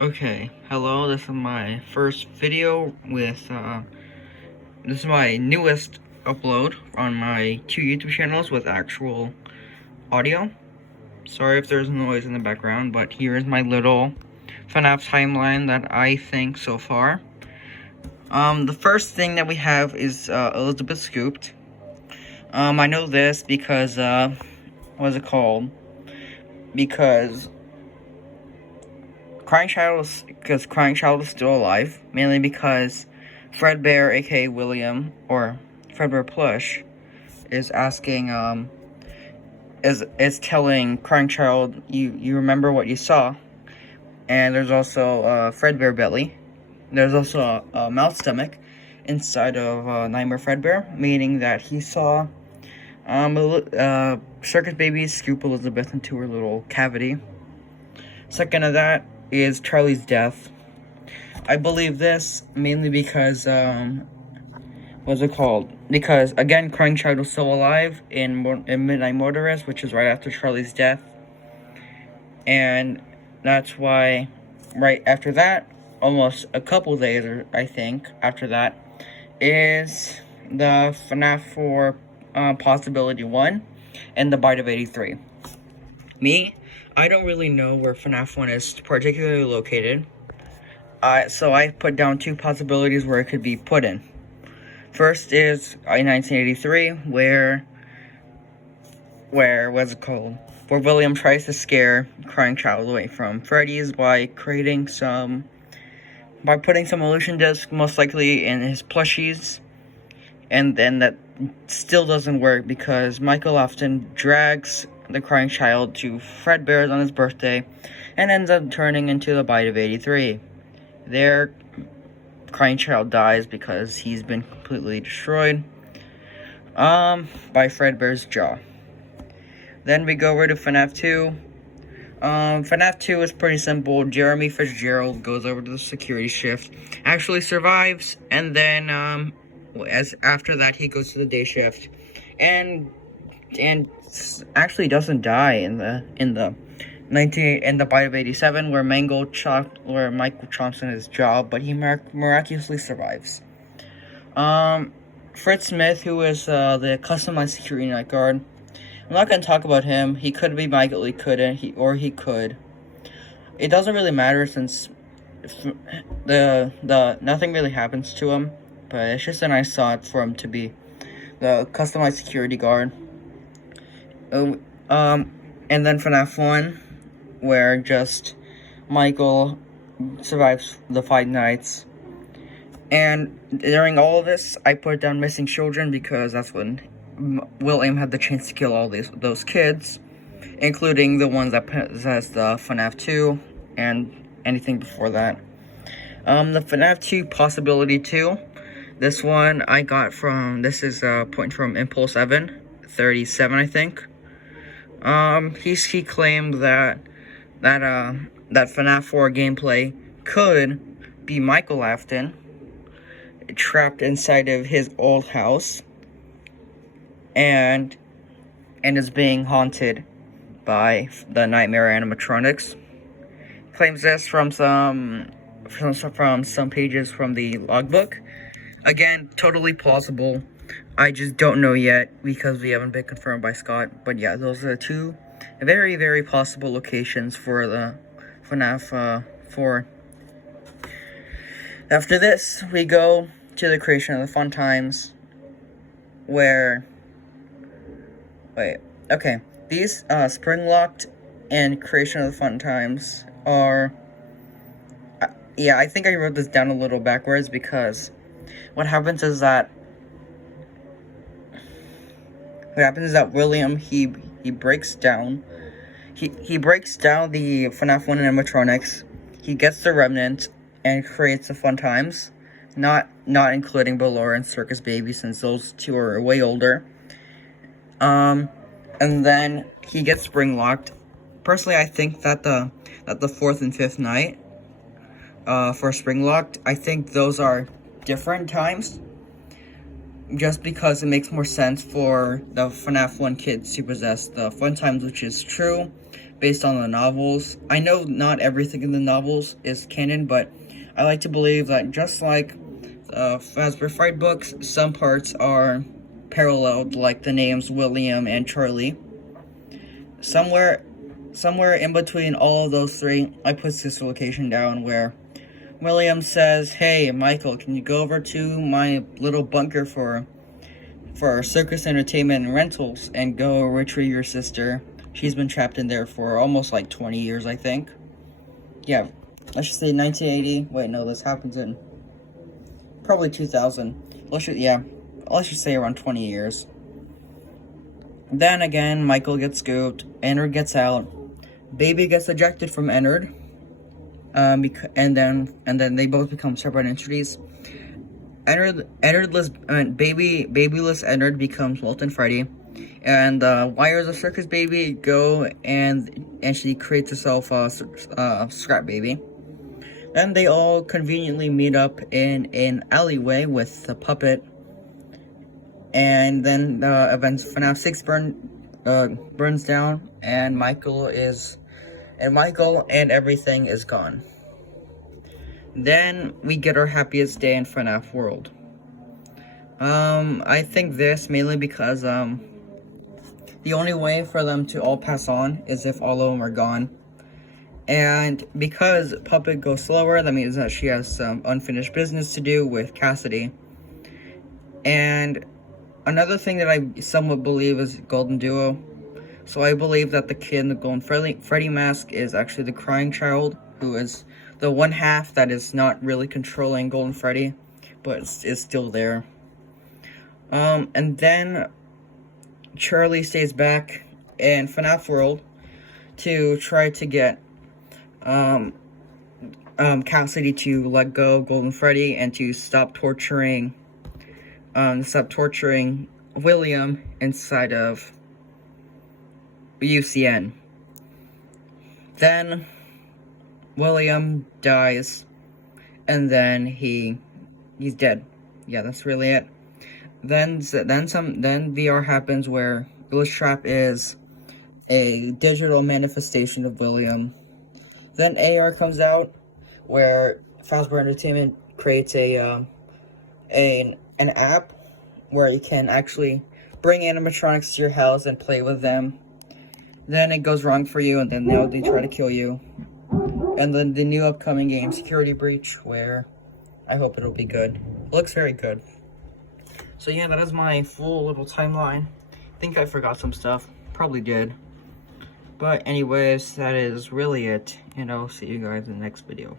Okay, hello, this is my first video with, this is my newest upload on my 2 YouTube channels with actual audio. Sorry if there's noise in the background, but here is my little FNAF timeline that I think so far. The first thing that we have is, Elizabeth Scooped. I know this because, what is it called? Because Crying Child is still alive, mainly because Fredbear, aka William, or Fredbear Plush, is asking, is telling Crying Child, you remember what you saw. And there's also Fredbear Belly. There's also a mouse stomach inside of Nightmare Fredbear, meaning that he saw circus baby scoop Elizabeth into her little cavity. Second of that is Charlie's death. I believe this mainly because, what's it called? Because, again, Crying Child was still alive in Midnight Motorist, which is right after Charlie's death. And that's why, right after that, almost a couple days, I think, after that, is the FNAF 4 Possibility 1 and the Bite of 83. Me, I don't really know where FNAF 1 is particularly located. So I put down two possibilities where it could be put in. First is in 1983, where what's it called? Where William tries to scare Crying Child away from Freddy's by putting some illusion disc, most likely in his plushies, and then that still doesn't work because Michael often drags the Crying Child to Fredbear's on his birthday and ends up turning into the Bite of 83. There, Crying Child dies because he's been completely destroyed by Fredbear's jaw. Then we go over to FNAF 2. FNAF 2 is pretty simple. Jeremy Fitzgerald goes over to the security shift, actually survives, and then after that he goes to the day shift, and actually doesn't die in the Bite of 87, where Michael chomps in his jaw, but he miraculously survives. Fritz Smith, who is the customized security night guard. I'm not gonna talk about him. He could be Michael, he couldn't, he could. It doesn't really matter since the nothing really happens to him, but it's just a nice thought for him to be the customized security guard. And then FNAF 1, where just Michael survives the 5 nights. And during all of this, I put down missing children because that's when William had the chance to kill all those kids, including the ones that possessed the FNAF 2 and anything before that. The FNAF 2 Possibility 2, this one I got from, this is a point from Impulse 37, I think. He claimed that FNAF 4 gameplay could be Michael Afton trapped inside of his old house and is being haunted by the nightmare animatronics. Claims this from some pages from the logbook. Again, totally plausible. I just don't know yet because we haven't been confirmed by Scott. But yeah, those are two very, very possible locations for the FNAF 4. After this, we go to the creation of the fun times, where... These spring locked and creation of the fun times are... I think I wrote this down a little backwards because what happens is that William, he breaks down the FNAF 1 animatronics. He gets the remnant and creates the fun times, not including Ballora and Circus Baby, since those two are way older. And then he gets spring locked. Personally, I think that the 4th and 5th night for spring locked, I think those are different times, just because it makes more sense for the FNAF 1 kids to possess the fun times, which is true, based on the novels. I know not everything in the novels is canon, but I like to believe that just like Fazbear Fright books, some parts are paralleled, like the names William and Charlie. Somewhere in between all of those three, I put this location down where William says, "Hey, Michael, can you go over to my little bunker for circus entertainment and rentals and go retrieve your sister? She's been trapped in there for almost like 20 years, I think." Yeah, let's just say 1980. Wait, no, this happens in probably 2000. Let's just say around 20 years. Then again, Michael gets scooped, Ennard gets out, Baby gets ejected from Ennard, and then they both become separate entities. Babyless Ennard becomes Walt and Freddy, and Wires of Circus Baby go and she creates herself Scrap Baby. Then they all conveniently meet up in an alleyway with the puppet. And then the events FNAF 6 burns down, and Michael and everything is gone. Then we get our happiest day in FNAF world. I think this mainly because the only way for them to all pass on is if all of them are gone. And because Puppet goes slower, that means that she has some unfinished business to do with Cassidy. And another thing that I somewhat believe is Golden Duo. So I believe that the kid in the Golden Freddy mask is actually the crying child, who is the one half that is not really controlling Golden Freddy, but is still there. And then Charlie stays back in FNAF World to try to get Cassidy to let go of Golden Freddy and to stop torturing William inside of UCN. Then William dies, and then he's dead. Yeah, that's really it. Then VR happens where Glitchtrap is a digital manifestation of William. Then AR comes out, where Fazbear Entertainment creates an app where you can actually bring animatronics to your house and play with them. Then it goes wrong for you, and then now they try to kill you. And then the new upcoming game, Security Breach, where I hope it'll be good. It looks very good. So yeah, that is my full little timeline. I think I forgot some stuff. Probably did. But anyways, that is really it. And I'll see you guys in the next video.